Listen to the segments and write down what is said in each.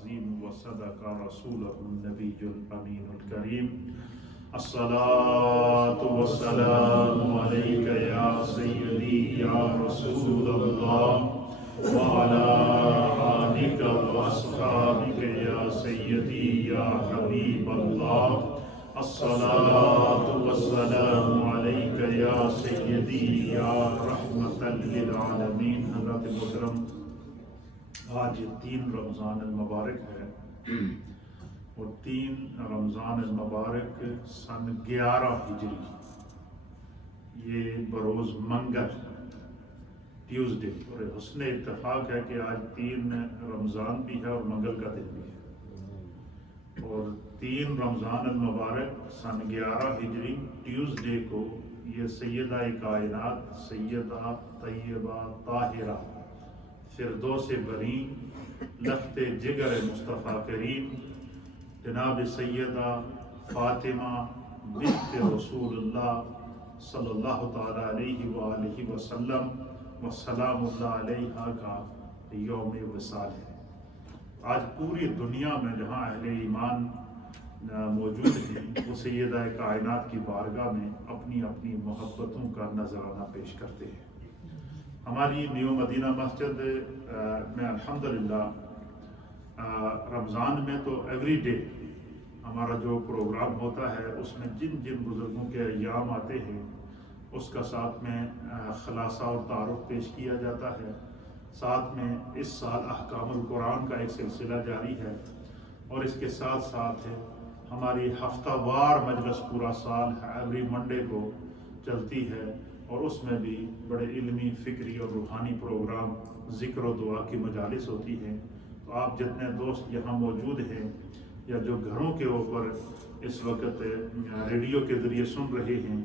العظيم وصدق رسوله النبي الأمين الكريم. الصلاة والسلام عليك يا سيدي يا رسول الله وعلى آلك وأصحابك يا سيدي يا حبيب الله. الصلاة والسلام عليك يا سيدي يا رحمة للعالمين. حضرت محترم، آج 3 رمضان المبارک ہے اور 3 رمضان المبارک سن 11 ہجری، یہ بروز منگل ٹیوزڈے، اور حسن اتفاق ہے کہ آج 3 رمضان بھی ہے اور منگل کا دن بھی ہے. اور 3 رمضان المبارک سن 11 ہجری ٹیوزڈے کو یہ سیدہ کائنات سیدہ طیبہ طاہرہ فردوس برین لخت جگر مصطفیٰ کریم جناب سیدہ فاطمہ بنت رسول اللہ صلی اللہ تعالیٰ علیہ وآلہ وسلم وسلام اللہ علیہ کا یوم وصال ہے. آج پوری دنیا میں جہاں اہل ایمان موجود ہیں وہ سیدہ کائنات کی بارگاہ میں اپنی اپنی محبتوں کا نذرانہ پیش کرتے ہیں. ہماری نیو مدینہ مسجد میں الحمدللہ رمضان میں تو ایوری ڈے ہمارا جو پروگرام ہوتا ہے اس میں جن جن بزرگوں کے ایام آتے ہیں اس کا ساتھ میں خلاصہ اور تعارف پیش کیا جاتا ہے. ساتھ میں اس سال احکام القرآن کا ایک سلسلہ جاری ہے اور اس کے ساتھ ساتھ ہماری ہفتہ وار مجلس پورا سال ایوری منڈے کو چلتی ہے اور اس میں بھی بڑے علمی، فکری اور روحانی پروگرام، ذکر و دعا کی مجالس ہوتی ہیں. تو آپ جتنے دوست یہاں موجود ہیں یا جو گھروں کے اوپر اس وقت ریڈیو کے ذریعے سن رہے ہیں،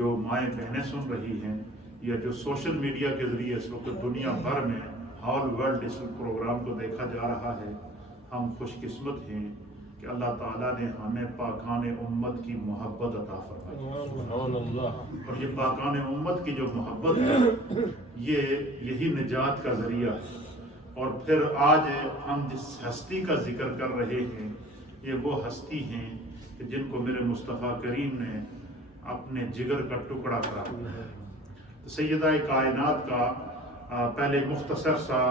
جو مائیں بہنیں سن رہی ہیں یا جو سوشل میڈیا کے ذریعے اس وقت دنیا بھر میں ہال ورلڈ اس پروگرام کو دیکھا جا رہا ہے، ہم خوش قسمت ہیں کہ اللہ تعالیٰ نے ہمیں پاکان امت کی محبت عطا فرمائی. اور یہ پاکان امت کی جو محبت ہے یہی نجات کا ذریعہ ہے. اور پھر آج ہم جس ہستی کا ذکر کر رہے ہیں یہ وہ ہستی ہیں کہ جن کو میرے مصطفیٰ کریم نے اپنے جگر کا ٹکڑا قرار دیا ہے. سیدہ کائنات کا پہلے مختصر سا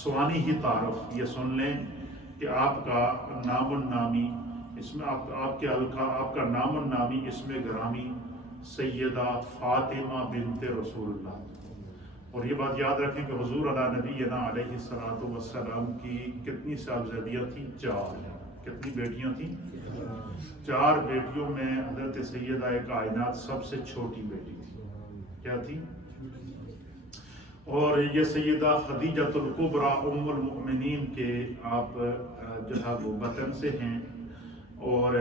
سوانی ہی تعارف یہ سن لیں کہ آپ کا نام النامی اس میں آپ کا نام النامی اس میں گرامی سیدہ فاطمہ بنت رسول اللہ. اور یہ بات یاد رکھیں کہ حضور علی نبینا علیہ الصلوۃ والسلام کی کتنی صاحبزادیاں تھیں؟ 4. کتنی بیٹیاں تھیں؟ 4 بیٹیوں میں حضرت سیدہ کائنات سب سے چھوٹی بیٹی تھی. کیا تھی؟ اور یہ سیدہ خدیجۃ الکبریٰ ام المؤمنین کے آپ جو ہے وہ وطن سے ہیں. اور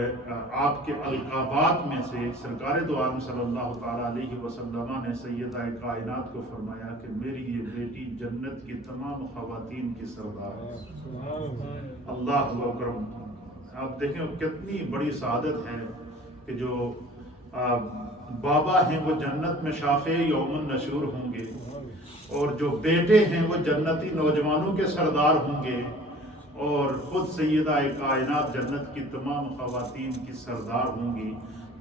آپ کے القابات میں سے سرکار دو عالم صلی اللہ تعالیٰ علیہ وسلم نے سیدہ کائنات کو فرمایا کہ میری یہ بیٹی جنت کی تمام خواتین کی سردار ہے. اللہ اکبر. آپ دیکھیں کتنی بڑی سعادت ہے کہ جو بابا ہیں وہ جنت میں شافع یوم النشور ہوں گے اور جو بیٹے ہیں وہ جنتی نوجوانوں کے سردار ہوں گے اور خود سیدہ کائنات جنت کی تمام خواتین کی سردار ہوں گی.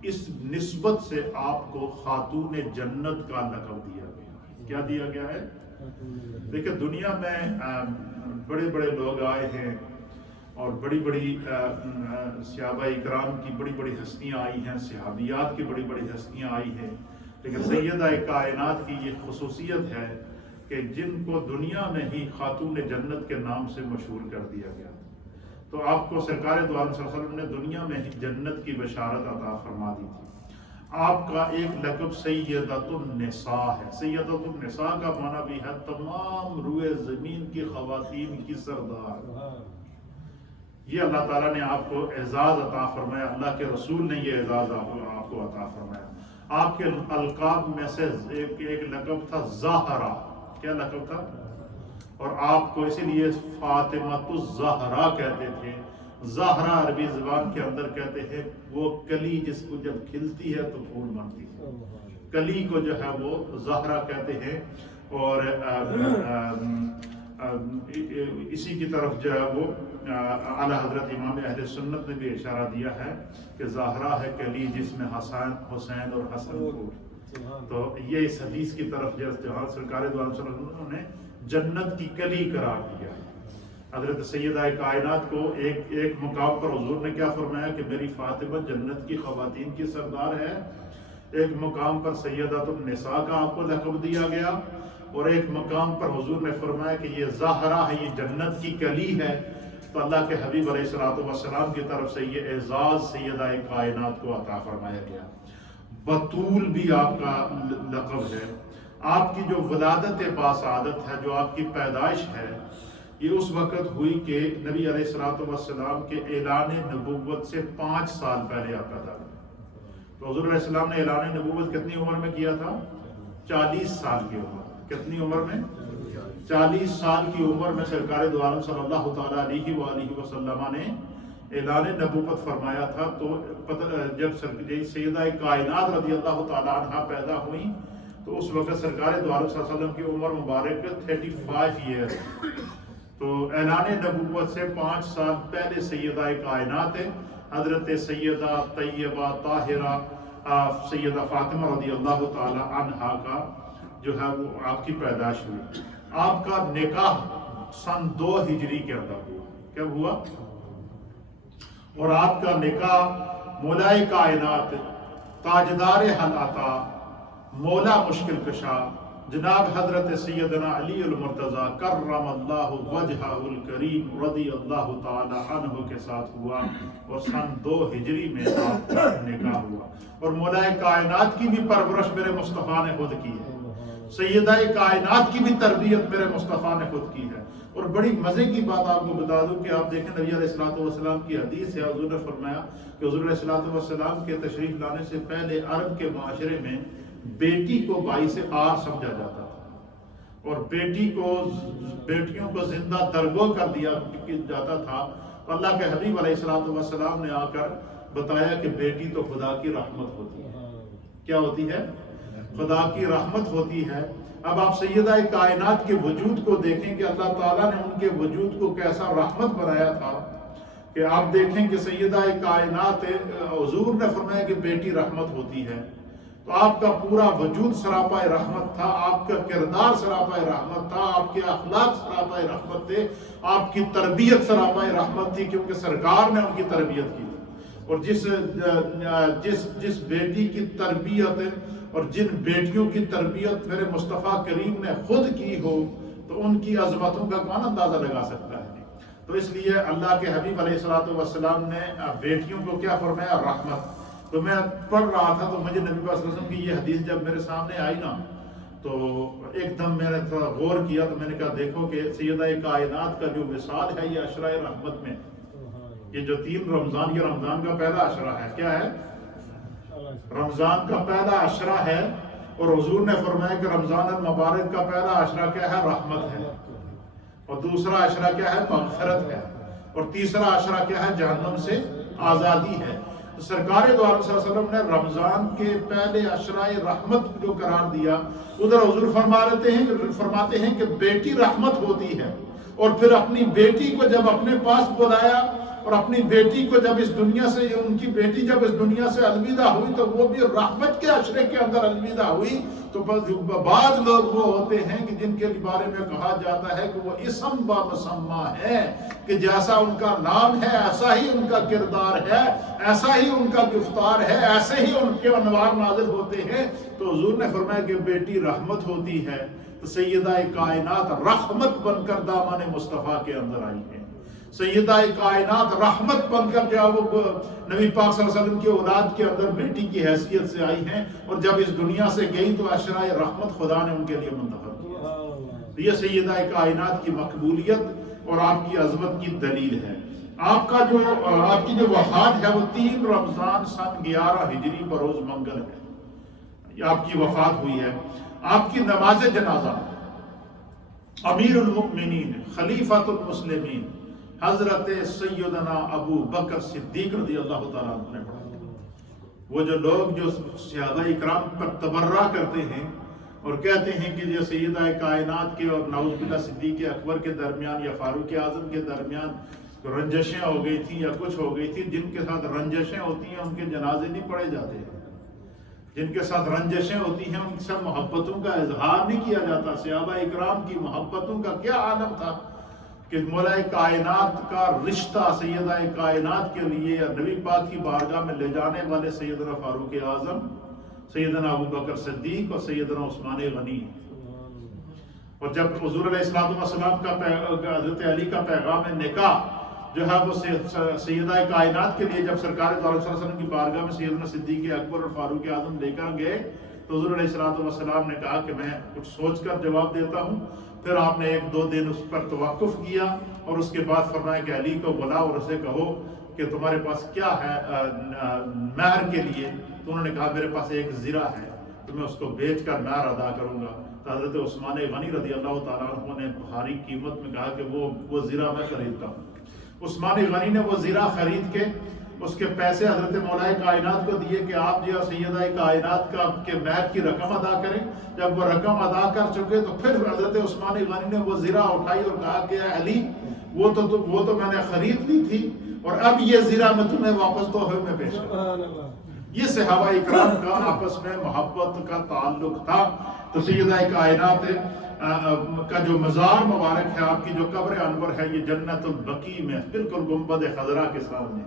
اس نسبت سے آپ کو خاتون جنت کا لقب دیا گیا. کیا دیا گیا ہے؟ دیکھیں دنیا میں بڑے بڑے لوگ آئے ہیں اور بڑی بڑی صحابہ اکرام کی بڑی بڑی ہستیاں آئی ہیں، صحابیات کی بڑی بڑی ہستیاں آئی ہیں، لیکن سیدہ کائنات کی یہ خصوصیت ہے کہ جن کو دنیا میں ہی خاتون جنت کے نام سے مشہور کر دیا گیا. تو آپ کو سرکار دو عالم صلی اللہ علیہ وسلم نے دنیا میں ہی جنت کی بشارت عطا فرما دی تھی. آپ کا ایک لقب سیدۃ النساء ہے. سیدۃ النساء کا معنی بھی ہے تمام روئے زمین کی خواتین کی سردار. یہ اللہ تعالیٰ نے آپ کو اعزاز عطا فرمایا، اللہ کے رسول نے یہ اعزاز آپ کو عطا فرمایا. آپ کے القاب میں سے ایک لقب تھا زہرا. کیا لقب تھا؟ اور آپ کو اسی لیے فاطمۃ الزہرا کہتے تھے. زہرا عربی زبان کے اندر کہتے ہیں وہ کلی جس کو جب کھلتی ہے تو پھول بنتی ہے، کلی کو جو ہے وہ زہرا کہتے ہیں. اور اسی کی طرف جو ہے وہ اعلیٰ حضرت امام اہل سنت نے بھی اشارہ دیا ہے کہ ظاہرہ ہے کلی جس میں حسین اور حسن کو، تو یہ اس حدیث کی طرف جہاں سرکار دو عالم صلی اللہ علیہ وسلم نے جنت کی کلی قرار دیا. حضرت سیدہ کائنات کو ایک مقام پر حضور نے کیا فرمایا کہ میری فاطمہ جنت کی خواتین کی سردار ہے. ایک مقام پر سیدۃ النساء کا آپ کو لقب دیا گیا، اور ایک مقام پر حضور نے فرمایا کہ یہ ظاہرہ ہے، یہ جنت کی کلی ہے. تو اللہ کے حبیب علیہ الصلوۃ والسلام کی طرف سے یہ اعزاز سیدہ کائنات کو عطا فرمایا گیا. بطول بھی آپ کا لقب ہے. آپ کی جو ولادت باسعادت ہے، جو آپ کی پیدائش ہے، یہ اس وقت ہوئی کہ نبی علیہ الصلوۃ والسلام کے اعلان نبوت سے 5 سال پہلے آپ پیدا ہوئے. تو حضور علیہ السلام نے اعلان نبوت کتنی عمر میں کیا تھا؟ 40 سال کی عمر. کتنی عمر میں؟ 40 سال کی عمر میں سرکار دو عالم صلی اللہ تعالیٰ علیہ وآلہ وسلم نے اعلان نبوت فرمایا تھا. تو جب سیدہ کائنات رضی اللہ تعالیٰ عنہ پیدا ہوئیں تو اس وقت سرکار دو عالم صلی اللہ علیہ وسلم کی عمر مبارک 35 ایئر. تو اعلان نبوت سے 5 سال پہلے سیدہ کائنات حضرت سیدہ طیبہ طاہرہ سیدہ فاطمہ رضی اللہ تعالی عنہا کا جو ہے وہ آپ کی پیدائش ہوئی. آپ کا نکاح سن 2 ہجری کے اندر ہوا. کب ہوا؟ اور آپ کا نکاح مولائے کائنات تاجدار حلاتا مولا مشکل کشا جناب حضرت سیدنا علی المرتضی کرم اللہ وجہہ الکریم رضی اللہ تعالی عنہ کے ساتھ ہوا، اور سن 2 ہجری میں آپ کا نکاح ہوا. اور مولائے کائنات کی بھی پرورش میرے مصطفیٰ نے خود کی ہے، سیدہ کائنات کی بھی تربیت میرے مصطفیٰ نے خود کی ہے. اور بڑی مزے کی بات آپ کو بتا دوں کہ آپ دیکھیں نبی علیہ الصلوۃ والسلام کی حدیث ہے. حضور نے فرمایا کہ حضور علیہ الصلوۃ والسلام کے تشریف لانے سے پہلے عرب کے معاشرے میں بیٹی کو باعث عار سمجھا جاتا تھا، اور بیٹیوں کو زندہ درگو کر دیا جاتا تھا. تو اللہ کے حبیب علیہ الصلوۃ والسلام نے آ کر بتایا کہ بیٹی تو خدا کی رحمت ہوتی ہے. کیا ہوتی ہے؟ خدا کی رحمت ہوتی ہے. اب آپ سیدہ کائنات کے وجود کو دیکھیں کہ اللہ تعالیٰ نے ان کے وجود کو کیسا رحمت بنایا تھا کہ آپ دیکھیں کہ سیدہ کائنات حضور نے فرمایا کہ بیٹی رحمت ہوتی ہے. تو آپ کا پورا وجود سراپا رحمت تھا، آپ کا کردار سراپا رحمت تھا، آپ کے اخلاق سراپا رحمت تھے، آپ کی تربیت سراپا رحمت تھی، کیونکہ سرکار نے ان کی تربیت کی. اور جس بیٹی کی تربیت اور جن بیٹیوں کی تربیت میرے مصطفیٰ کریم نے خود کی ہو تو ان کی عظمتوں کا کون اندازہ لگا سکتا ہے. تو اس لیے اللہ کے حبیب علیہ الصلوۃ والسلام نے بیٹیوں کو کیا فرمایا؟ رحمت. تو میں پڑھ رہا تھا تو مجھے نبی صلی اللہ علیہ وسلم کی یہ حدیث جب میرے سامنے آئی نا تو ایک دم میں نے تھوڑا غور کیا. تو میں نے کہا دیکھو کہ سیدہ کائنات کا جو وصال ہے یہ عشرہ رحمت میں، یہ جو 3 رمضان، یہ رمضان کا پہلا عشرہ ہے. کیا ہے؟ رمضان کا پہلا عشرہ ہے. اور حضور نے فرمایا کہ رمضان المبارک کا پہلا عشرہ کیا ہے؟ رحمت ہے. اور دوسرا عشرہ کیا ہے؟ مغفرت ہے. اور تیسرا عشرہ کیا ہے؟ جہنم سے آزادی ہے. سرکار دو عالم صلی اللہ علیہ وسلم نے رمضان کے پہلے عشرہ رحمت جو قرار دیا، ادھر حضور فرماتے ہیں کہ بیٹی رحمت ہوتی ہے. اور پھر اپنی بیٹی کو جب اپنے پاس بلایا اور اپنی بیٹی کو جب اس دنیا سے، ان کی بیٹی جب اس دنیا سے الوداع ہوئی تو وہ بھی رحمت کے عشرے کے اندر الوداع ہوئی. تو بعض لوگ وہ ہوتے ہیں کہ جن کے بارے میں کہا جاتا ہے کہ وہ اسم با مسمہ ہے، کہ جیسا ان کا نام ہے ایسا ہی ان کا کردار ہے، ایسا ہی ان کا گفتار ہے، ایسے ہی ان کے انوار نازل ہوتے ہیں. تو حضور نے فرمایا کہ بیٹی رحمت ہوتی ہے. تو سیدہ کائنات رحمت بن کر دامن مصطفیٰ کے اندر آئی ہے. سیدہ کائنات رحمت بن کر جب وہ نبی پاک صلی اللہ علیہ وسلم کی اولاد کے اندر بیٹی کی حیثیت سے آئی ہیں، اور جب اس دنیا سے گئی تو عشرہ رحمت خدا نے ان کے لیے منتخب کیا. یہ سیدہ کائنات کی مقبولیت اور آپ کی عظمت کی دلیل ہے. آپ کی جو وفات ہے وہ 3 رمضان سن 11 ہجری بروز منگل ہے. یہ آپ کی وفات ہوئی ہے. آپ کی نماز جنازہ امیر المؤمنین خلیفۃ المسلمین حضرت سیدنا ابو بکر صدیق رضی اللہ تعالیٰ عنہ نے پڑھا. وہ جو لوگ جو صحابہ اکرام پر تبرہ کرتے ہیں اور کہتے ہیں کہ یہ سیدہ کائنات کے اور نعوذ باللہ صدیق اکبر کے درمیان یا فاروق اعظم کے درمیان رنجشیں ہو گئی تھیں یا کچھ ہو گئی تھی. جن کے ساتھ رنجشیں ہوتی ہیں ان کے جنازے نہیں پڑھے جاتے. جن کے ساتھ رنجشیں ہوتی ہیں ان سے محبتوں کا اظہار نہیں کیا جاتا. صحابہ اکرام کی محبتوں کا کیا عالم تھا کہ مولا کائنات کا رشتہ سیدہ کائنات کے لیے نبی پاک کی بارگاہ میں لے جانے والے سیدنا فاروق اعظم، سیدنا ابو بکر صدیق اور سیدنا عثمان غنی. اور جب حضور علیہ السلام کا حضرت علی کا پیغام نکاح جو ہے وہ سیدہ کائنات کے لیے جب سرکار دو عالم صلی اللہ علیہ وسلم کی بارگاہ میں سیدنا صدیق اکبر اور فاروق اعظم لے کر گئے تو حضور علیہ السلام نے کہا کہ میں کچھ سوچ کر جواب دیتا ہوں. پھر آپ نے 1-2 دن اس پر توقف کیا اور اس کے بعد فرمایا کہ علی کو بلا اور اسے کہو کہ تمہارے پاس کیا ہے مہر کے لیے. تو انہوں نے کہا میرے پاس ایک زرہ ہے تو میں اس کو بیچ کر مہر ادا کروں گا. تو حضرت عثمان غنی رضی اللہ تعالیٰ عنہ نے بھاری قیمت میں کہا کہ وہ زرہ میں خریدتا ہوں. عثمان غنی نے وہ زرہ خرید کے اس کے پیسے حضرت مولا کائنات کو دیے کہ آپ جو سیدہ کائنات کے مہر کی رقم ادا کریں. جب وہ رقم ادا کر چکے تو پھر حضرت عثمان غنی نے وہ زرہ اٹھائی اور کہا کہ علی وہ تو میں نے خرید لی تھی اور اب یہ زرہ میں تمہیں واپس تحفے میں پیش کروں. یہ صحابہ اکرام کا آپس میں محبت کا تعلق تھا. تو سیدہ کائنات کا جو مزار مبارک ہے، آپ کی جو قبر انور ہے، یہ جنت البقیع میں بالکل گنبد خضرا کے سامنے.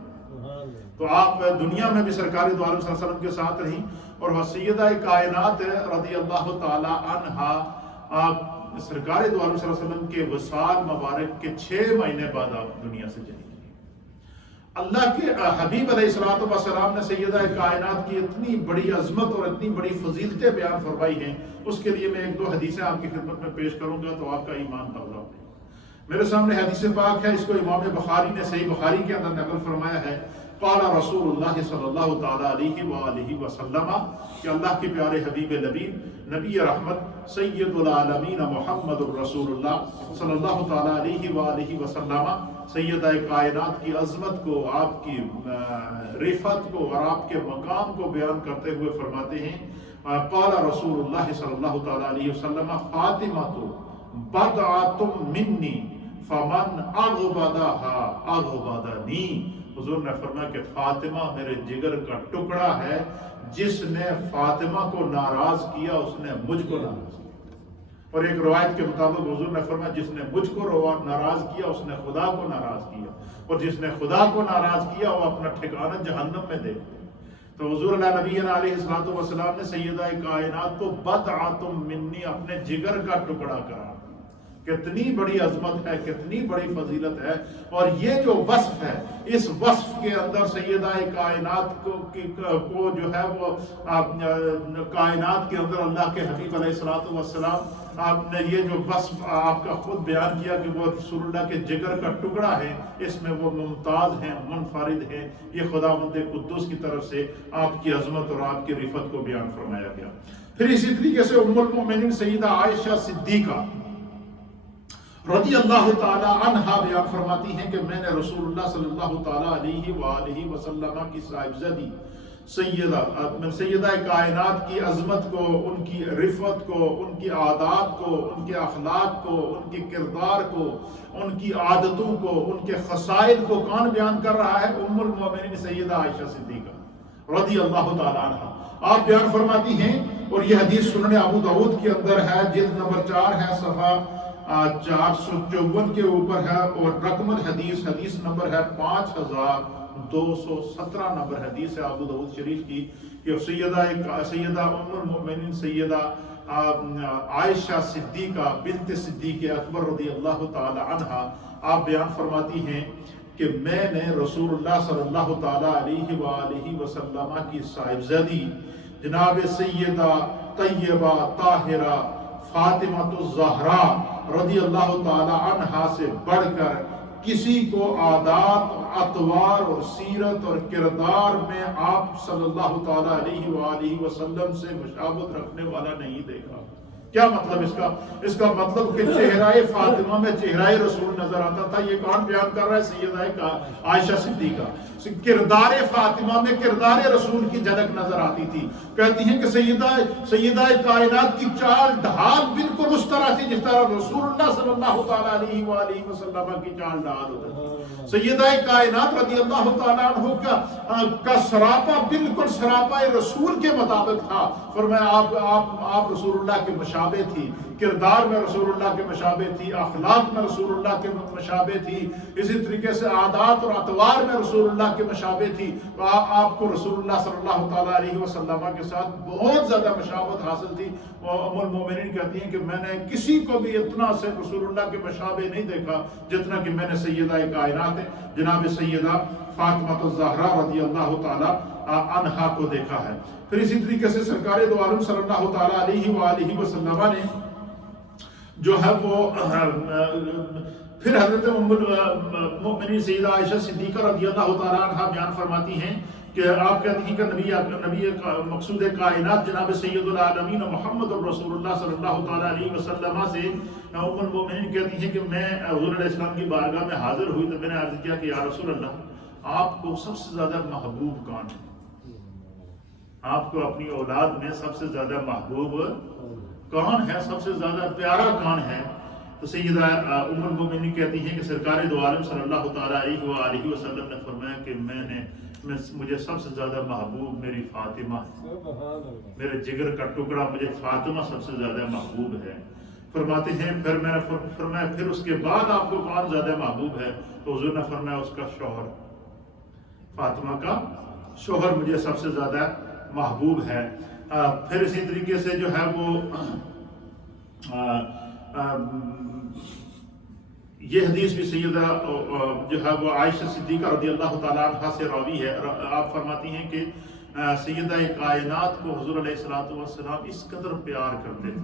تو آپ دنیا میں بھی سرکار دو عالم صلی اللہ علیہ وسلم کے ساتھ رہی اور سیدہ کائنات رضی اللہ تعالی عنہا آپ سرکار دو عالم صلی اللہ علیہ وسلم کے وصال مبارک کے 6 مہینے بعد آپ دنیا سے چلی گئی. اللہ کے حبیب علیہ السلام نے سیدہ کائنات کی اتنی بڑی عظمت اور اتنی بڑی فضیلتیں بیان فرمائی ہیں. اس کے لیے میں 1-2 حدیثیں آپ کی خدمت میں پیش کروں گا تو آپ کا ایمان تازہ ہو. میرے سامنے حدیث پاک ہے، اس کو امام بخاری نے صحیح بخاری کے اندر نقل فرمایا ہے. قال رسول اللہ صلی اللہ تعالی علیہ وآلہ وسلم کہ اللہ کے پیارے حبیب لبیب نبی رحمت سید العالمین محمد الرسول اللہ صلی اللہ تعالی علیہ وآلہ وسلم سیدہ کائنات کی عظمت کو، آپ کی رفعت کو اور آپ کے مقام کو بیان کرتے ہوئے فرماتے ہیں قال رسول اللہ صلی اللہ تعالی علیہ وسلم فاطمہ بضعۃ منی فمن اغبدها اغبدنی. حضور نے فرمایا کہ فاطمہ میرے جگر کا ٹکڑا ہے، جس نے فاطمہ کو ناراض کیا اس نے مجھ کو ناراض کیا. اور ایک روایت کے مطابق حضور نے فرمایا جس نے مجھ کو ناراض کیا اس نے خدا کو ناراض کیا، اور جس نے خدا کو ناراض کیا وہ اپنا ٹھکانہ جہنم میں دے. تو حضور نبینا علیہ السلام نے سیدہ کائنات کو بضعۃ منی اپنے جگر کا ٹکڑا کہا. کتنی بڑی عظمت ہے، کتنی بڑی فضیلت ہے. اور یہ جو وصف ہے، اس وصف کے اندر سیدہ کائنات کو جو ہے وہ کائنات کے اندر اللہ کے حبیب علیہ السلام آپ نے یہ جو وصف آپ کا خود بیان کیا کہ وہ رسول اللہ کے جگر کا ٹکڑا ہے، اس میں وہ ممتاز ہیں، منفرد ہیں. یہ خداوند قدوس کی طرف سے آپ کی عظمت اور آپ کی رفعت کو بیان فرمایا گیا. پھر اسی طریقے سے ام المؤمنین سیدہ عائشہ صدیقہ رضی اللہ تعالی عنہا بیان فرماتی ہیں کہ میں نے رسول اللہ صلی اللہ تعالی علیہ وآلہ وسلم کی صاحبزادی سیدہ کائنات کی عظمت کو، ان کی رفعت کو، ان کی عادات کو، ان کے اخلاق کو، ان کے کردار کو، ان کی عادتوں کو، ان کے خصائل کو کون بیان کر رہا ہے؟ ام المؤمنین سیدہ عائشہ صدیقہ رضی اللہ تعالی عنہا. آپ بیان فرماتی ہیں اور یہ حدیث سنن ابو داؤد کے اندر ہے، جلد نمبر 4 ہے، صفحہ 454 کے اوپر ہے، اور رقم حدیث نمبر ہے 5217 نمبر حدیث ہے ابو داؤد شریف کی کہ سیدہ ام المؤمنین سیدہ عائشہ صدیقہ بنت صدیق اکبر رضی اللہ تعالی عنہا آپ بیان فرماتی ہیں کہ میں نے رسول اللہ صلی اللہ تعالی علیہ وآلہ وسلم کی صاحبزادی جناب سیدہ طیبہ طاہرہ فاطمہ الزہرا رضی اللہ تعالی عنہا سے بڑھ کر کسی کو عادات، اطوار اور سیرت اور کردار میں آپ صلی اللہ تعالی علیہ وآلہ وسلم سے مشابہت رکھنے والا نہیں دیکھا. کیا مطلب اس کا مطلب کہ چہرہ فاطمہ میں چہرہ رسول نظر آتا تھا. یہ کون بیان کر رہا ہے؟ سیدہ عائشہ صدیقہ. کردار فاطمہ میں کردار رسول کی جھلک نظر آتی تھی. کہتی ہیں کہ سیدہ کائنات کی چال ڈھال بالکل اس طرح تھی جس طرح رسول اللہ صلی اللہ تعالیٰ علیہ وآلہ وسلم کی چال ڈھال ہوتی تھی. سیدہ کائنات رضی اللہ تعالیٰ عنہ کا سراپا بالکل سراپا رسول کے مطابق تھا. فرمایا آپ رسول اللہ کے مشابہ تھی، کردار میں رسول اللہ کے مشابہ تھی، اخلاق میں رسول اللہ کے مشابہ تھی، اسی طریقے سے عادات اور اطوار میں رسول اللہ کے مشابہ تھی. تو آپ کو رسول اللہ صلی اللہ تعالیٰ علیہ وسلم کے ساتھ بہت زیادہ مشابہت حاصل تھی. ام المومنین کہتی ہیں کہ میں نے کسی کو بھی اتنا سے رسول اللہ کے مشابہ نہیں دیکھا جتنا کہ میں نے سیدہ کائنات جناب سیدہ فاطمہ الزہرا رضی اللہ تعالیٰ عنہا کو دیکھا ہے. پھر اسی طریقے سے سرکار دو عالم صلی اللہ تعالیٰ علیہ وآلہ وسلم نے جو ہے وہ پھر حضرت ام المؤمنین سیدہ عائشہ صدیقہ رضی اللہ تعالیٰ عنہ بیان فرماتی ہیں کہ آپ کہتی ہیں کہ نبی مقصود کائنات جناب سید العالمین محمد رسول اللہ صلی اللہ تعالیٰ علیہ وسلم سے ام المؤمنین کہتی ہیں کہ میں حضور علیہ السلام کی بارگاہ میں حاضر ہوئی تو میں نے عرض کیا کہ یا رسول اللہ آپ کو سب سے زیادہ محبوب کون ہے؟ آپ کو اپنی اولاد میں سب سے زیادہ محبوب کون ہے، سب سے زیادہ پیارا کون ہے؟ تو سیدہ ام المؤمنین کہتی ہیں کہ سرکار دو عالم صلی اللہ تعالیٰ علیہ وآلہ وسلم نے فرمایا کہ مجھے سب سے زیادہ محبوب میری فاطمہ ہے، میرے جگر کا ٹکڑا مجھے فاطمہ سب سے زیادہ محبوب ہے. فرماتے ہیں پھر میں نے فرمایا پھر اس کے بعد آپ کو کون زیادہ محبوب ہے؟ تو حضور نے فرمایا اس کا شوہر، فاطمہ کا شوہر مجھے سب سے زیادہ محبوب ہے. پھر اسی طریقے سے جو ہے وہ یہ حدیث بھی سیدہ جو ہے وہ عائشہ صدیقہ رضی اللہ تعالیٰ عنہ سے راوی ہے. آپ فرماتی ہیں کہ سیدہ کائنات کو حضور علیہ السلام اس قدر پیار کرتے تھے.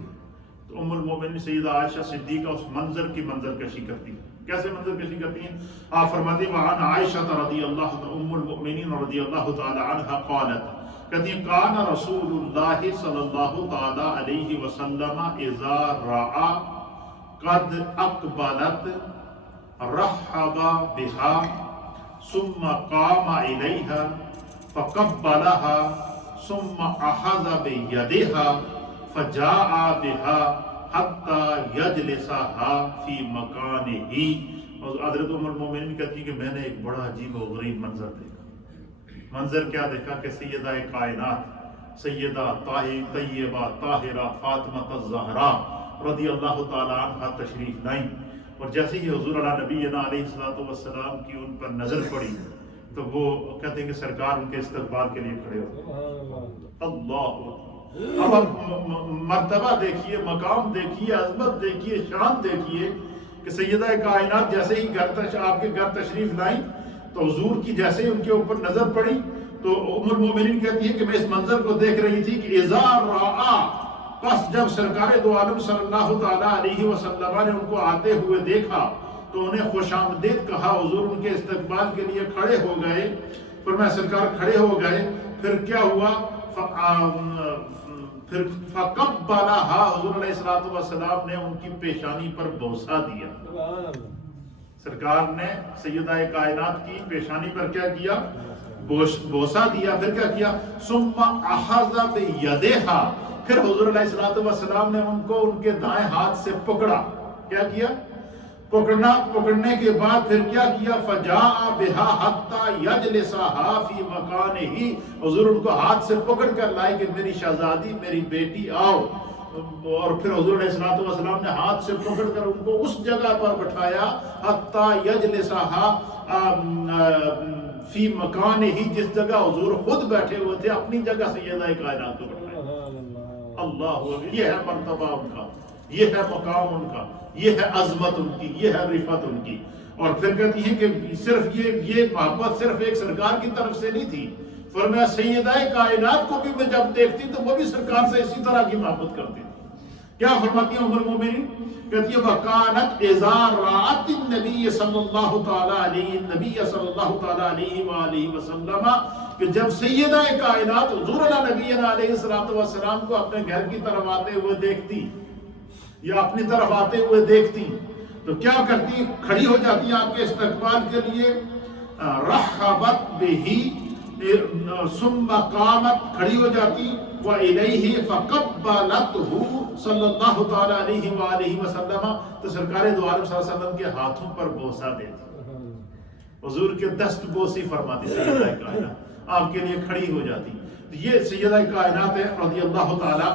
تو ام المؤمنین سیدہ عائشہ صدیقہ اس منظر کی منظر کشی کرتی ہیں. کیسے منظر کشی کرتی ہیں؟ آپ فرماتی ہیں وعن عائشہ رضی اللہ ام المؤمنین رضی اللہ تعالیٰ عنہ قالت، کہتی ہیں کان رسول اللہ صلی اللہ تعالیٰ علیہ وسلم اذا رعا قد اقبلت رحب بها ثم قام الیها فقبلها ثم اخذ بیدها فجاء بها حتى يجلسها في مكانه. اور حضرت ام المؤمنین کہتی ہیں کہ میں نے ایک بڑا عجیب و غریب منظر دیکھا. منظر کیا دیکھا کہ سیدہ کائنات سیدہ طیبہ طاہرہ فاطمہ الزہرا رضی اللہ تعالیٰ عنہ تشریف لائیں، اور جیسے ہی حضور علیہ نبینا علیہ السلام کی ان پر نظر پڑی تو وہ کہتے ہیں کہ سرکار ان کے استقبال کے لیے کھڑے ہو. اللہ اب آپ مرتبہ دیکھیے، مقام دیکھیے، عظمت دیکھیے، شان دیکھیے کہ سیدہ کائنات جیسے ہی آپ کے گھر تشریف لائیں تو حضور کی جیسے ہی ان کے اوپر نظر پڑی تو ام المؤمنین کہتی ہے کہ میں اس منظر کو دیکھ رہی تھی کہ اذا رعا، پس جب سرکار دو عالم صلی اللہ تعالیٰ علیہ وسلم نے ان کو آتے ہوئے دیکھا تو انہیں خوش آمدید کہا. حضور ان کے استقبال کے لیے کھڑے ہو گئے. فرمایا سرکار کھڑے ہو گئے، پھر کیا ہوا؟ پھر فقبلها، حضور علیہ السلام نے ان کی پیشانی پر بوسہ دیا. سرکار نے سیدہ کائنات کی پیشانی پر کیا کیا؟ بوسہ دیا. پھر کیا کیا؟ ثم اخذ بیدها، پھر حضور علیہ السلام نے ان کو ان کے دائیں ہاتھ سے پکڑا. کیا کیا؟ پکڑنے کے بعد پھر کیا کیا؟ فجاء بها حتى يجلسها في مكانه، حضور ان کو ہاتھ سے پکڑ کر لائے کہ میری شہزادی میری بیٹی آؤ. اور پھر حضور علیہ السلام نے ہاتھ سے پکڑ کر ان کو اس جگہ پر بٹھایا حتى يجلسها في مكانه، جس جگہ حضور خود بیٹھے ہوئے تھے اپنی جگہ سیدہ کائنات کو بٹھایا. اللہ، یہ ہے مرتبہ ان کا، یہ ہے مقام ان کا، یہ ہے عظمت ان کی، یہ ہے رفعت ان کی. اور پھر کہتی ہیں کہ صرف یہ محبت صرف ایک سرکار کی طرف سے نہیں تھی. فرمایا سیدہ کائنات کو بھی میں جب دیکھتی تو وہ بھی سرکار سے اسی طرح کی محبت کرتی تھی. کیا فرماتی ہیں ام المؤمنین؟ کہتی ہے وَكَانَتْ إِذَا رَأَتِ النَّبِيَّ صلی اللہ تعالیٰ علیہ وآلہ وسلم، کہ جب سیدہ کائنات حضور علیہ نبینا علیہ السلام کو اپنے گھر کی طرف آتے ہوئے دیکھتی یا اپنی طرف آتے ہوئے دیکھتی تو کیا کرتی؟ کھڑی ہو جاتی آپ کے استقبال کے لیے، رحبت بہی، ثم قامت، کھڑی ہو جاتی، وَإِلَيْهِ فَقَبَّلَتْهُ صلی اللہ تعالی علیہ وآلہ وسلم، تو سرکار دو عالم صلی اللہ علیہ وسلم کے ہاتھوں پر بوسہ دیتی، حضور کے دست بوسی فرماتی سیدہ کائنات، آپ کے لیے کھڑی ہو جاتی۔ یہ سیدہ کائنات رضی اللہ تعالی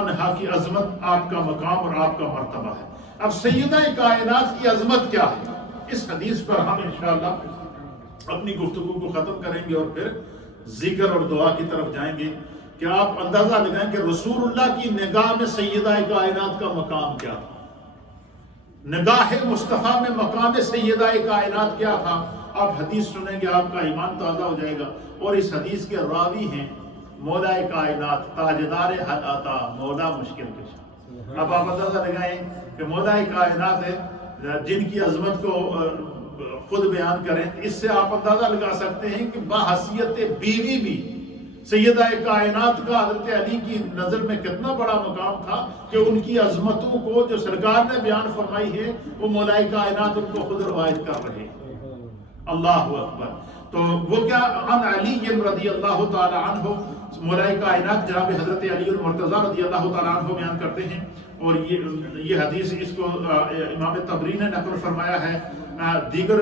عنہا کی عظمت، آپ کا مقام اور آپ کا مرتبہ ہے۔ اب سیدہ کائنات کی عظمت کیا ہے، اس حدیث پر ہم انشاءاللہ اپنی گفتگو کو ختم کریں گے اور پھر ذکر اور دعا کی طرف جائیں گے کہ آپ اندازہ لگائیں کہ رسول اللہ کی نگاہ میں سیدہ کائنات کا مقام کیا تھا، نگاہ مصطفیٰ میں مقام سیدہ کائنات کیا تھا۔ آپ حدیث سنیں گے آپ کا ایمان تازہ ہو جائے گا، اور اس حدیث کے راوی ہیں مولا کائنات، تاجدار حق عطا، مولا مشکل کشا۔ اب آپ اندازہ لگائیں کہ مولا کائنات ہے جن کی عظمت کو خود بیان کریں، اس سے آپ اندازہ لگا سکتے ہیں کہ باحیثیت بیوی بھی سیدہ کائنات کا حضرت علی کی نظر میں کتنا بڑا مقام تھا کہ ان کی عظمتوں کو جو سرکار نے بیان فرمائی ہے وہ مولا کائنات ان کو خود روایت کر رہے ہیں۔ اللہ اکبر۔ تو وہ کیا، عن علی رضی اللہ تعالی عنہ، مولا کائنات جناب حضرت علی المرتضی رضی اللہ تعالی عنہ بیان کرتے ہیں، اور یہ حدیث اس کو امام طبری نے نقل فرمایا ہے، دیگر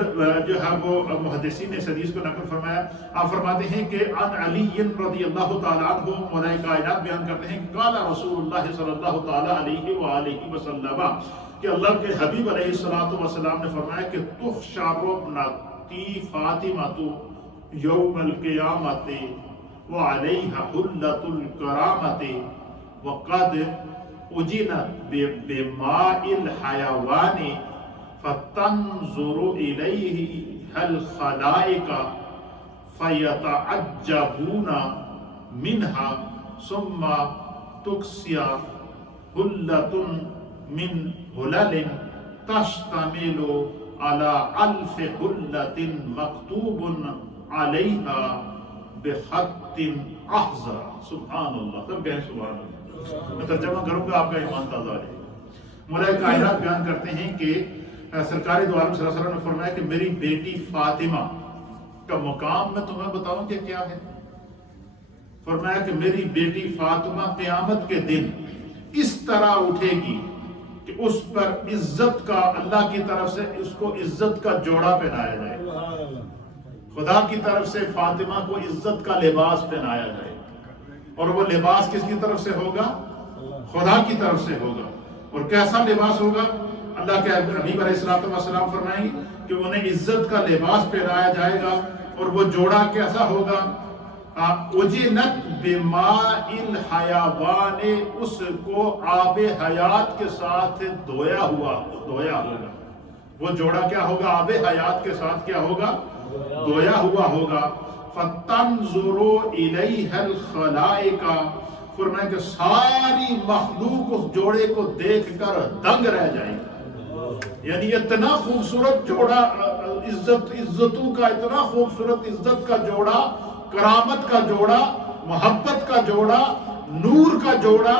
جو ہے وہ محدثین نے اس حدیث کو نقل فرمایا۔ آپ فرماتے ہیں کہ عن علی رضی اللہ تعالی عنہ، مولا کائنات بیان کرتے ہیں، قال رسول اللہ صلی اللہ تعالی علیہ وآلہ وسلم، کہ اللہ کے حبیب علیہ السلام نے فرمایا کہ تحشر ابنتی فاطمہ یوم القیامت وعلیہا حلۃ الکرامت وقد اجنت بماء الحیوان فتنظر الیہا الخلائق فیتعجبون منہا ثم تکسی حلۃ من حلل تشتمل على 1000 حلۃ مکتوب علیہا بخط احمر۔ سبحان اللہ، سب کہیں سبحان اللہ۔ میں ترجمہ کروں گا، آپ کا ایمان تازہ ہو جائے گا۔ مولا کائنات بیان کرتے ہیں کہ سرکار دو عالم صلی اللہ علیہ وسلم نے فرمایا کہ میری بیٹی فاطمہ کا مقام میں تمہیں بتاؤں کہ کیا ہے۔ فرمایا کہ میری بیٹی فاطمہ قیامت کے دن اس طرح اٹھے گی کہ اس پر عزت کا، اللہ کی طرف سے اس کو عزت کا جوڑا پہنایا جائے گا، خدا کی طرف سے فاطمہ کو عزت کا لباس پہنایا جائے گا، اور وہ لباس کس کی طرف سے ہوگا؟ خدا کی طرف سے ہوگا۔ اور کیسا لباس ہوگا؟ اللہ کے حبیب علیہ السلام فرمائیں گے کہ انہیں عزت کا لباس پہنایا جائے گا، اور وہ جوڑا کیسا ہوگا؟ اجنت بماء الحیوان، اس کو آب حیات کے ساتھ دھویا ہوگا۔ وہ جوڑا کیا ہوگا؟ آب حیات کے ساتھ کیا ہوگا؟ دھویا ہوا ہوگا۔ فتنظر الیہا الخلائق، فرمایا کہ ساری مخلوق اس جوڑے کو دیکھ کر دنگ رہ جائے گی۔ یعنی اتنا خوبصورت جوڑا، عزتوں کا اتنا خوبصورت عزت کا جوڑا، کرامت کا جوڑا، محبت کا جوڑا، نور کا جوڑا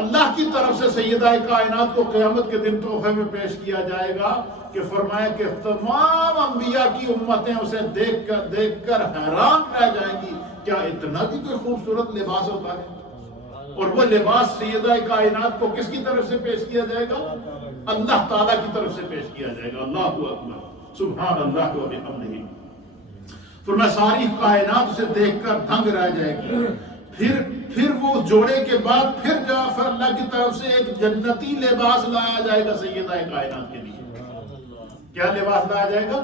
اللہ کی طرف سے سیدہ کائنات کو قیامت کے دن تحفے میں پیش کیا جائے گا، کہ فرمایا کہ تمام انبیاء کی امتیں اسے دیکھ کر حیران رہ جائیں گی، کیا اتنا بھی کوئی خوبصورت لباس ہوتا ہے؟ اور وہ لباس سیدہ کائنات کو کس کی طرف سے پیش کیا جائے گا؟ اللہ تعالیٰ کی طرف سے پیش کیا جائے گا۔ اللہ اکبر، سبحان اللہ و بحمدہ۔ فرمایا ساری کائنات اسے دیکھ کر دنگ رہ جائے گی۔ پھر وہ جوڑے کے بعد پھر اللہ کی طرف سے ایک جنتی لباس لایا جائے گا سیدہ کائنات کے لیے۔ کیا لباس لایا جائے گا؟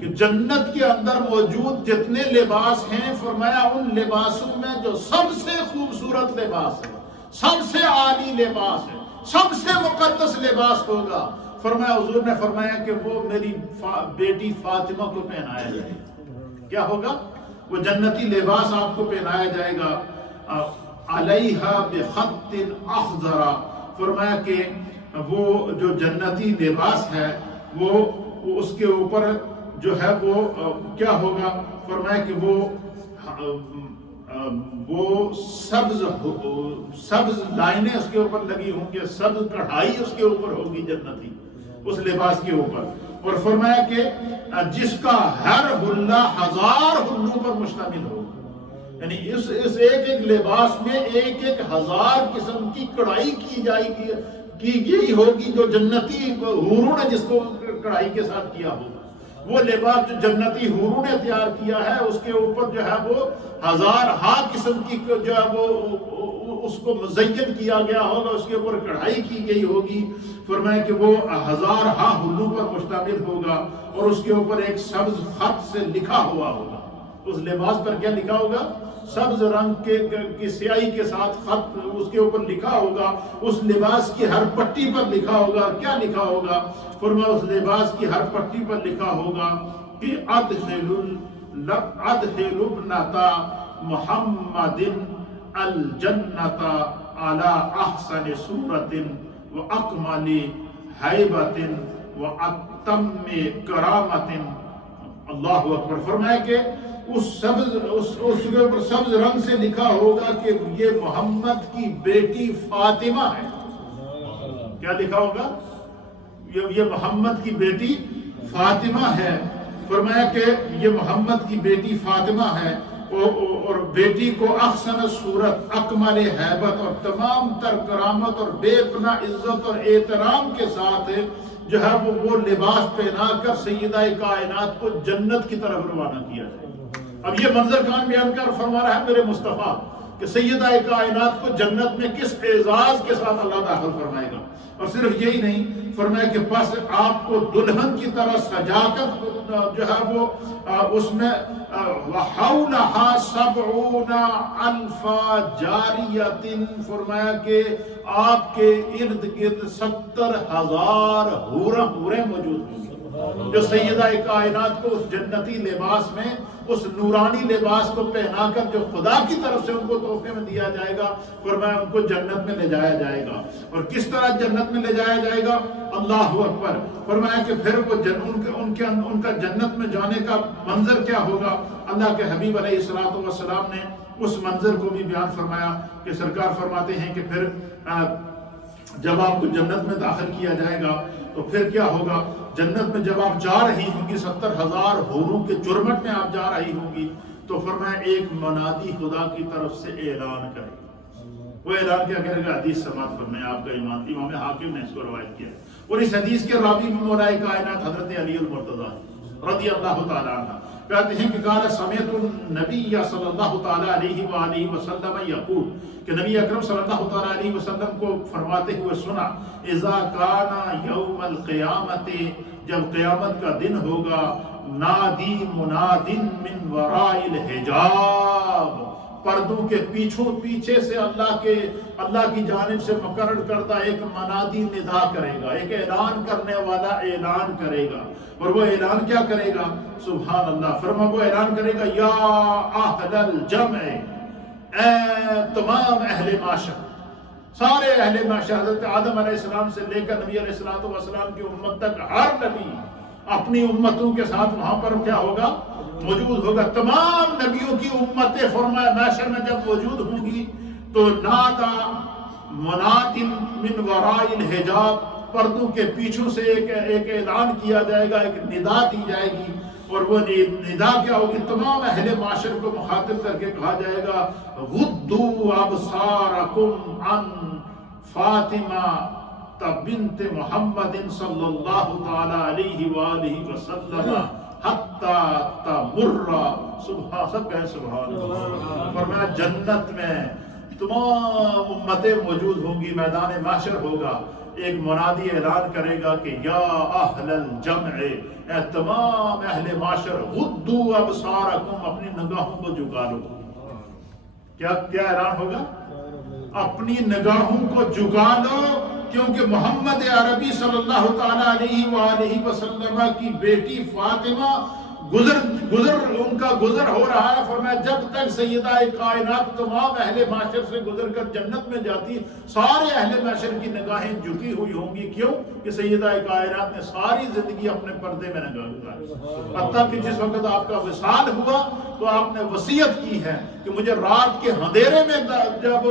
کہ جنت کے اندر موجود جتنے لباس ہیں، فرمایا ان لباسوں میں جو سب سے خوبصورت لباس ہے، سب سے عالی لباس ہے، سب سے مقدس لباس ہوگا، فرمایا حضور نے فرمایا کہ وہ میری بیٹی فاطمہ کو پہنایا جائے گا۔ کیا ہوگا؟ وہ جنتی لباس آپ کو پہنایا جائے گا، علیہا بخط اخضر، فرمایا کہ وہ جو جنتی لباس ہے وہ اس کے اوپر جو ہے وہ کیا ہوگا؟ فرمایا کہ وہ وہ سبز لائنیں اس کے اوپر لگی ہوں گی، سبز کڑھائی اس کے اوپر ہوگی جنتی، اس لباس کے اوپر. اور فرمایا کہ جس کا ہر حلہ 1000 حلوں پر مشتمل ہو، یعنی اس ایک ایک لباس میں 1000 قسم کی کڑھائی کی گئی ہوگی، جو جنتی حوروں نے جس کو کڑھائی کے ساتھ کیا ہوگا. وہ لباس جو جنتی حوروں نے تیار کیا ہے، اس کے اوپر جو ہے وہ 1000 قسم کی جو ہے وہ اس کو مزین کیا گیا ہوگا، اس کے اوپر کڑھائی کی گئی ہوگی. فرمایا کہ وہ 1000 حلوں پر مشتمل ہوگا، اور اس کے اوپر ایک سبز خط سے لکھا ہوا ہوگا. اس لباس پر کیا لکھا ہوگا؟ سبز رنگ کی سیاہی کے ساتھ خط اس کے اوپر لکھا ہوگا. اس لباس کی ہر پٹی پر لکھا ہوگا. کیا لکھا ہوگا؟ فرمایا اس لباس کی ہر پٹی پر لکھا ہوگا کہ ادخل ابنتا محمد الجنت علی احسن صورت و اکمل ہیبت و اتم کرامت. اللہ اکبر. فرمایا کہ اس کے اوپر سبز رنگ سے لکھا ہوگا کہ یہ محمد کی بیٹی فاطمہ ہے. کیا لکھا ہوگا؟ یہ محمد کی بیٹی فاطمہ ہے. فرمایا کہ یہ محمد کی بیٹی فاطمہ ہے، اور بیٹی کو احسن صورت، اکمل ہیبت اور تمام تر کرامت اور بے پناہ عزت اور احترام کے ساتھ جو ہے وہ لباس پہنا کر سیدہ کائنات کو جنت کی طرف روانہ کیا جائے. اب یہ منظر کان بیان کر فرما رہا ہے میرے مصطفیٰ کہ سیدہ کائنات کو جنت میں کس اعزاز کے ساتھ اللہ داخل فرمائے گا. اور صرف یہی نہیں، فرمایا کہ بس آپ کو دلہن کی طرح سجا کر جو ہے وہ اس میں وَحَوْلَهَا 70,000 جاریۃ، فرمایا کہ آپ کے ارد گرد 70,000 حوریں موجود ہوں گی، جو سیدہ کائنات کو اس جنتی لباس میں، اس نورانی لباس کو پہنا کر جو خدا کی طرف سے ان کو تحفے میں دیا جائے گا. فرمایا ان کو جنت میں لے جایا جائے گا. اور کس طرح جنت میں لے جایا جائے گا؟ اللہ اکبر. فرمایا کہ پھر وہ ان کا جنت میں جانے کا منظر کیا ہوگا؟ اللہ کے حبیب علیہ الصلوۃ والسلام نے اس منظر کو بھی بیان فرمایا کہ سرکار فرماتے ہیں کہ پھر جب آپ کو جنت میں داخل کیا جائے گا تو پھر کیا ہوگا؟ جنت میں جب آپ جا رہی ہوں گی، 70,000 حوروں کے جرمٹ میں آپ جا رہی ہوں گی، تو فرمایا ایک منادی خدا کی طرف سے اعلان کرے گا. وہ اعلان کیا کرے گا؟ حدیث سماعت فرمایا آپ کا امام حاکم نے اس کو روایت کیا. اور اس حدیث کے راوی بھی مولا کائنات حضرت علی المرتضیٰ رضی اللہ تعالیٰ عنہ کہتے ہیں کہ قال سمعت النبی صلی اللہ تعالیٰ علیہ وآلہ وسلم یقول، کہ نبی اکرم صلی اللہ تعالیٰ علیہ وسلم کو فرماتے ہوئے سنا، اذا کان یوم القیامت، جب قیامت کا دن ہوگا، نادی مناد من وراء الحجاب، پردوں کے پیچھے سے اللہ کی جانب سے مقرر کردہ ایک منادی ندا کرے گا، ایک اعلان کرنے والا اعلان کرے گا. اور وہ اعلان کیا کرے گا؟ سبحان اللہ. فرما وہ اعلان کرے گا، یا اہل الجمع، اے تمام اہل معاشر، سارے اہل معاشر، حضرت آدم علیہ السلام سے لے کر نبی علیہ السلام کی امت تک ہر نبی اپنی امتوں کے ساتھ وہاں پر کیا ہوگا؟ موجود ہوگا. تمام نبیوں کی امتیں فرمایا معاشر میں جب موجود ہوں گی تو نادا مناد من وراء الحجاب، پردوں کے پیچھوں سے ایک اعلان کیا جائے گا، ایک ندا دی جائے گی. اور وہ ندا کیا ہوگی؟ تمام اہل معاشر کو مخاطب کر کے کہا جائے گا، غضوا ابصارکم عن فاطمہ بنت محمد صلی اللہ تعالی علیہ وآلہ وسلم حتی تمر. سب کہیں سبحان اللہ. فرمایا جنت میں تمام امتیں موجود ہوں گی، میدان محشر ہوگا، ایک منادی اعلان کرے گا کہ یا اہل الجمع، اے تمام اہل معاشر، غضوا ابصارکم، اپنی نگاہوں کو جھکا لو. کیا اعلان ہوگا؟ اپنی نگاہوں کو جھکا لو، کیونکہ محمد عربی صلی اللہ تعالیٰ علیہ وآلہ وسلم کی بیٹی فاطمہ ان کا کا گزر ہو رہا ہے، فرمایا جب تک سیدہ کائنات تمام اہل محشر سے گزر کر جنت میں جاتی، سارے اہل محشر کی نگاہیں جھکی ہوئی ہوں گی. کیوں کہ سیدہ کائنات نے ساری زندگی اپنے پردے میں نگاہ گزاری. حتیٰ کہ جس وقت آپ کا وصال ہوا تو آپ نے وصیت کی ہے کہ مجھے رات کے اندھیرے میں جب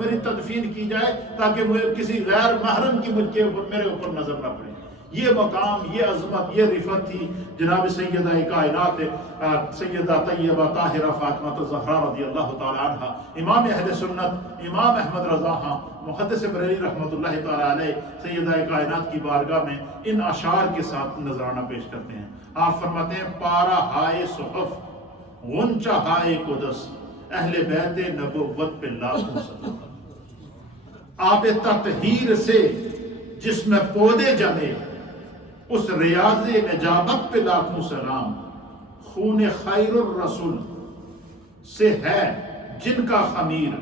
میری تدفین کی جائے تاکہ مجھے کسی غیر محرم کی میرے اوپر نظر نہ پڑے. یہ مقام، یہ عظمت، یہ رفت تھی جناب سیدہ کائنات سیدہ طیبہ طاہرہ فاطمہ زہرا رضی اللہ تعالی عنہ. امام اہل سنت امام احمد رضا خان محدث بریلوی رحمۃ اللہ تعالی علیہ سیدہ کائنات کی بارگاہ میں ان اشعار کے ساتھ نذرانہ پیش کرتے ہیں. آپ فرماتے ہیں پارا ہائے صحف غنچہ ہائے قدس اہل بیت نبوت پہ لاکھوں سلام. آپ تطہیر سے جس میں پودے جمے اس ریاض نجابت پہ لاکھوں سلام. خون خیر الرسول سے ہے جن کا خمیر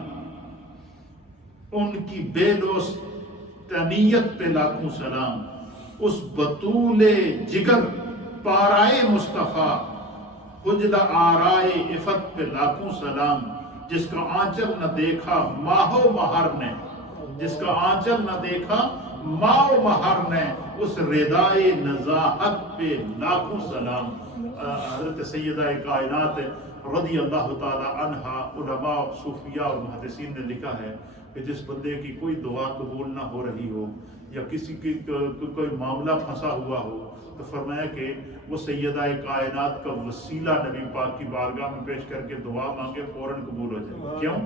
ان کی بے لوث تنیت پہ لاکھوں سلام. اس بطول جگر پارائے مصطفیٰ حجل آرائے عفت پہ لاکھوں سلام. جس کا آنچل نہ دیکھا ماہ و مہر نے، جس کا آنچل نہ دیکھا ماہ و مہر نے اس ردائے نزاہت پہ لاکھوں سلام. حضرت سیدہ کائنات رضی اللہ تعالی عنہ علماء صوفیاء اور محدثین نے لکھا ہے کہ جس بندے کی کوئی دعا قبول نہ ہو رہی ہو یا کسی کی کوئی معاملہ پھنسا ہوا ہو تو فرمایا کہ وہ سیدہ کائنات کا وسیلہ نبی پاک کی بارگاہ میں پیش کر کے دعا مانگے فوراً قبول ہو جائے. کیوں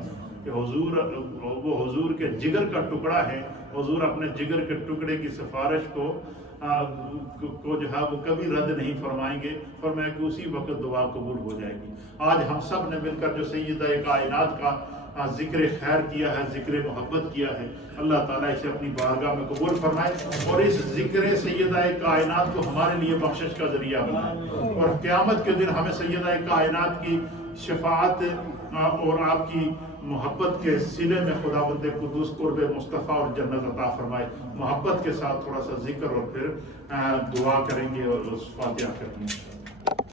کہ وہ حضور کے جگر کا ٹکڑا ہے. حضور اپنے جگر کے ٹکڑے کی سفارش کو جو ہے وہ کبھی رد نہیں فرمائیں گے. فرمایا کہ اسی وقت دعا قبول ہو جائے گی. آج ہم سب نے مل کر جو سیدہ کائنات کا ذکر خیر کیا ہے، ذکر محبت کیا ہے، اللہ تعالیٰ اسے اپنی بارگاہ میں قبول فرمائے اور اس ذکر سیدہ کائنات کو ہمارے لیے بخشش کا ذریعہ بنائے اور قیامت کے دن ہمیں سیدہ کائنات کی شفاعت اور آپ کی محبت کے صلے میں خداوند قدوس قرب مصطفیٰ اور جنت عطا فرمائے. محبت کے ساتھ تھوڑا سا ذکر اور پھر دعا کریں گے اور فاتحہ کریں گے.